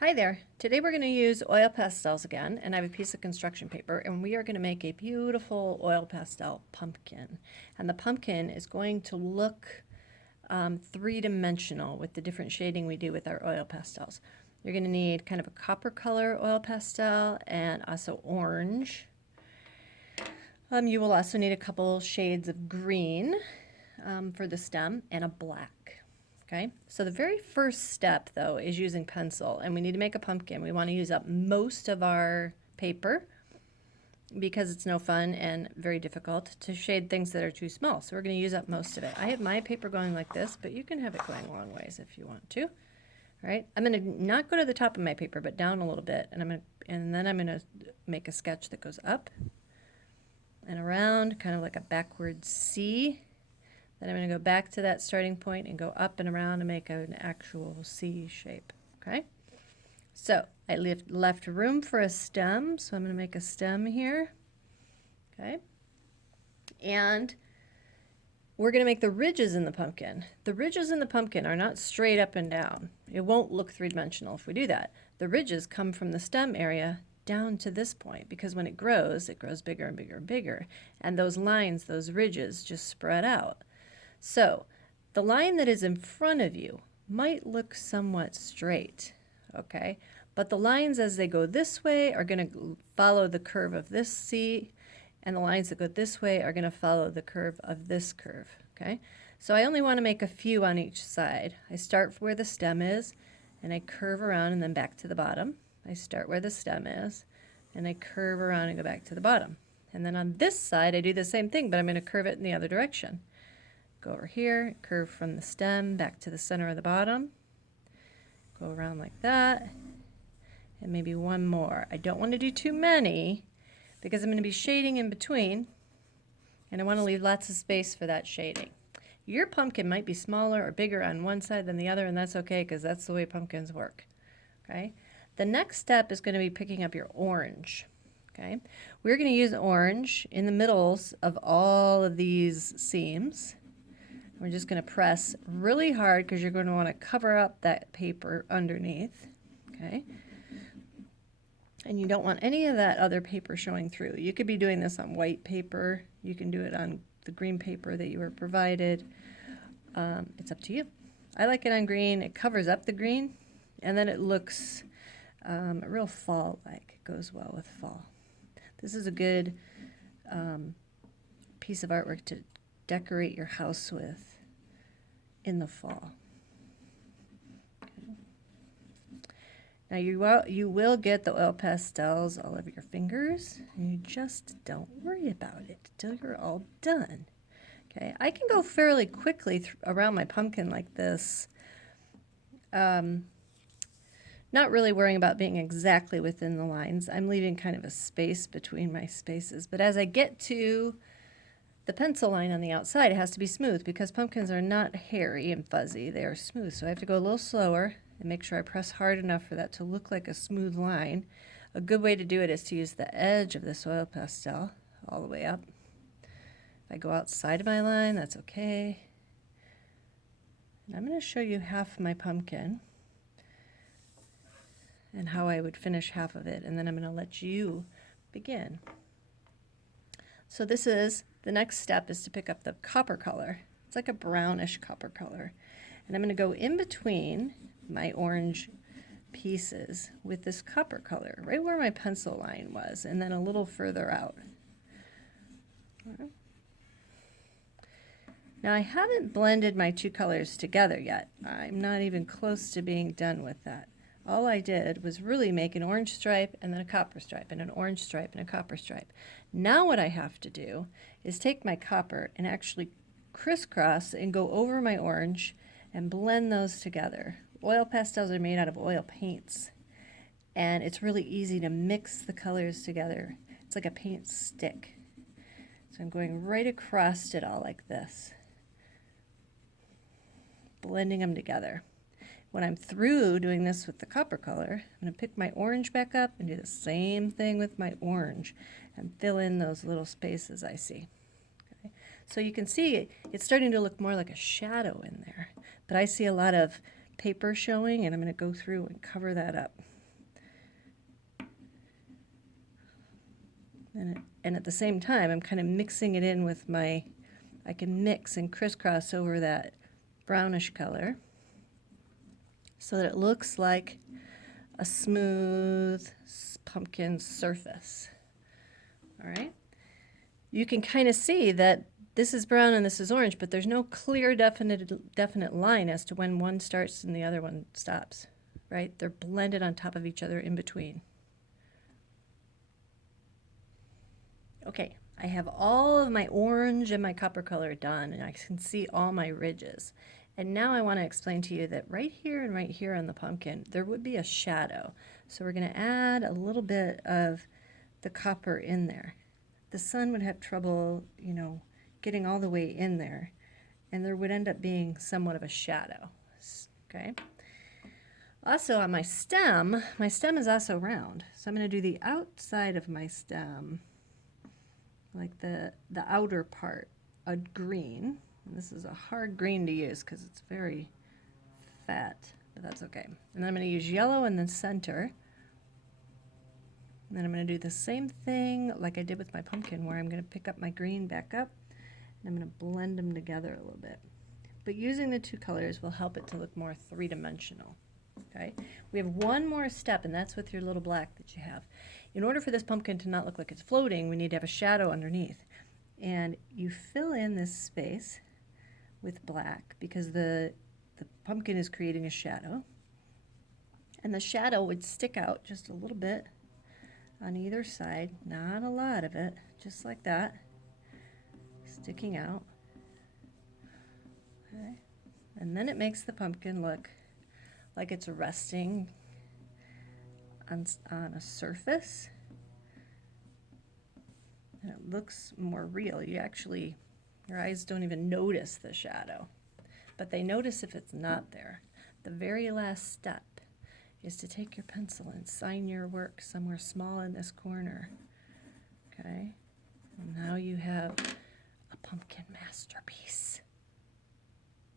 Hi there. Today we're going to use oil pastels again, and I have a piece of construction paper, and we are going to make a beautiful oil pastel pumpkin. And the pumpkin is going to look three-dimensional with the different shading we do with our oil pastels. You're going to need kind of a copper color oil pastel and also orange. You will also need a couple shades of green for the stem and a black. Okay, so the very first step though is using pencil, and we need to make a pumpkin. We want to use up most of our paper because it's no fun and very difficult to shade things that are too small. So we're going to use up most of it. I have my paper going like this, but you can have it going a long ways if you want to. All right, I'm going to not go to the top of my paper, but down a little bit, and then I'm going to make a sketch that goes up and around, kind of like a backwards C. Then I'm going to go back to that starting point and go up and around to make an actual C shape. Okay, so I left room for a stem, so I'm going to make a stem here. Okay, and we're going to make the ridges in the pumpkin. The ridges in the pumpkin are not straight up and down. It won't look three-dimensional if we do that. The ridges come from the stem area down to this point, because when it grows bigger and bigger and bigger, and those lines, those ridges, just spread out. So the line that is in front of you might look somewhat straight, okay? But the lines as they go this way are going to follow the curve of this C, and the lines that go this way are going to follow the curve of this curve, okay? So I only want to make a few on each side. I start where the stem is, and I curve around and then back to the bottom. I start where the stem is, and I curve around and go back to the bottom. And then on this side, I do the same thing, but I'm going to curve it in the other direction. Go over here, curve from the stem back to the center of the bottom, go around like that, and maybe one more. I don't want to do too many because I'm going to be shading in between, and I want to leave lots of space for that shading. Your pumpkin might be smaller or bigger on one side than the other, and that's okay because that's the way pumpkins work. Okay? The next step is going to be picking up your orange. Okay? We're going to use orange in the middles of all of these seams. We're just going to press really hard because you're going to want to cover up that paper underneath, okay? And you don't want any of that other paper showing through. You could be doing this on white paper. You can do it on the green paper that you were provided. It's up to you. I like it on green. It covers up the green, and then it looks real fall-like. It goes well with fall. This is a good piece of artwork to decorate your house with in the fall. Okay. Now you will get the oil pastels all over your fingers, and you just don't worry about it till you're all done. Okay, I can go fairly quickly around my pumpkin like this, not really worrying about being exactly within the lines. I'm leaving kind of a space between my spaces, but as I get to the pencil line on the outside, it has to be smooth because pumpkins are not hairy and fuzzy. They are smooth. So I have to go a little slower and make sure I press hard enough for that to look like a smooth line. A good way to do it is to use the edge of this oil pastel all the way up. If I go outside of my line, that's okay. And I'm going to show you half of my pumpkin and how I would finish half of it, and then I'm going to let you begin. So the next step is to pick up the copper color. It's like a brownish copper color. And I'm going to go in between my orange pieces with this copper color, right where my pencil line was, and then a little further out. Now I haven't blended my two colors together yet. I'm not even close to being done with that. All I did was really make an orange stripe and then a copper stripe and an orange stripe and a copper stripe. Now what I have to do is take my copper and actually crisscross and go over my orange and blend those together. Oil pastels are made out of oil paints, and it's really easy to mix the colors together. It's like a paint stick. So I'm going right across it all like this, blending them together. When I'm through doing this with the copper color, I'm going to pick my orange back up and do the same thing with my orange and fill in those little spaces I see. Okay. So you can see it's starting to look more like a shadow in there, but I see a lot of paper showing, and I'm going to go through and cover that up. And at the same time, I'm kind of mixing it in with I can mix and crisscross over that brownish color so that it looks like a smooth pumpkin surface. All right. You can kind of see that this is brown and this is orange, but there's no clear definite line as to when one starts and the other one stops, right? They're blended on top of each other in between. Okay, I have all of my orange and my copper color done, and I can see all my ridges. And now I want to explain to you that right here and right here on the pumpkin, there would be a shadow. So we're going to add a little bit of the copper in there. The sun would have trouble, you know, getting all the way in there, and there would end up being somewhat of a shadow. Okay. Also on my stem is also round. So I'm going to do the outside of my stem, like the outer part, a green. And this is a hard green to use because it's very fat, but that's okay. And then I'm going to use yellow in the center. And then I'm going to do the same thing like I did with my pumpkin, where I'm going to pick up my green back up, and I'm going to blend them together a little bit. But using the two colors will help it to look more three-dimensional. Okay? We have one more step, and that's with your little black that you have. In order for this pumpkin to not look like it's floating, we need to have a shadow underneath. And you fill in this space with black because the pumpkin is creating a shadow. And the shadow would stick out just a little bit on either side, not a lot of it, just like that, sticking out. Okay. And then it makes the pumpkin look like it's resting on a surface, and it looks more real. Your eyes don't even notice the shadow, but they notice if it's not there. The very last step is to take your pencil and sign your work somewhere small in this corner. Okay, and now you have a pumpkin masterpiece.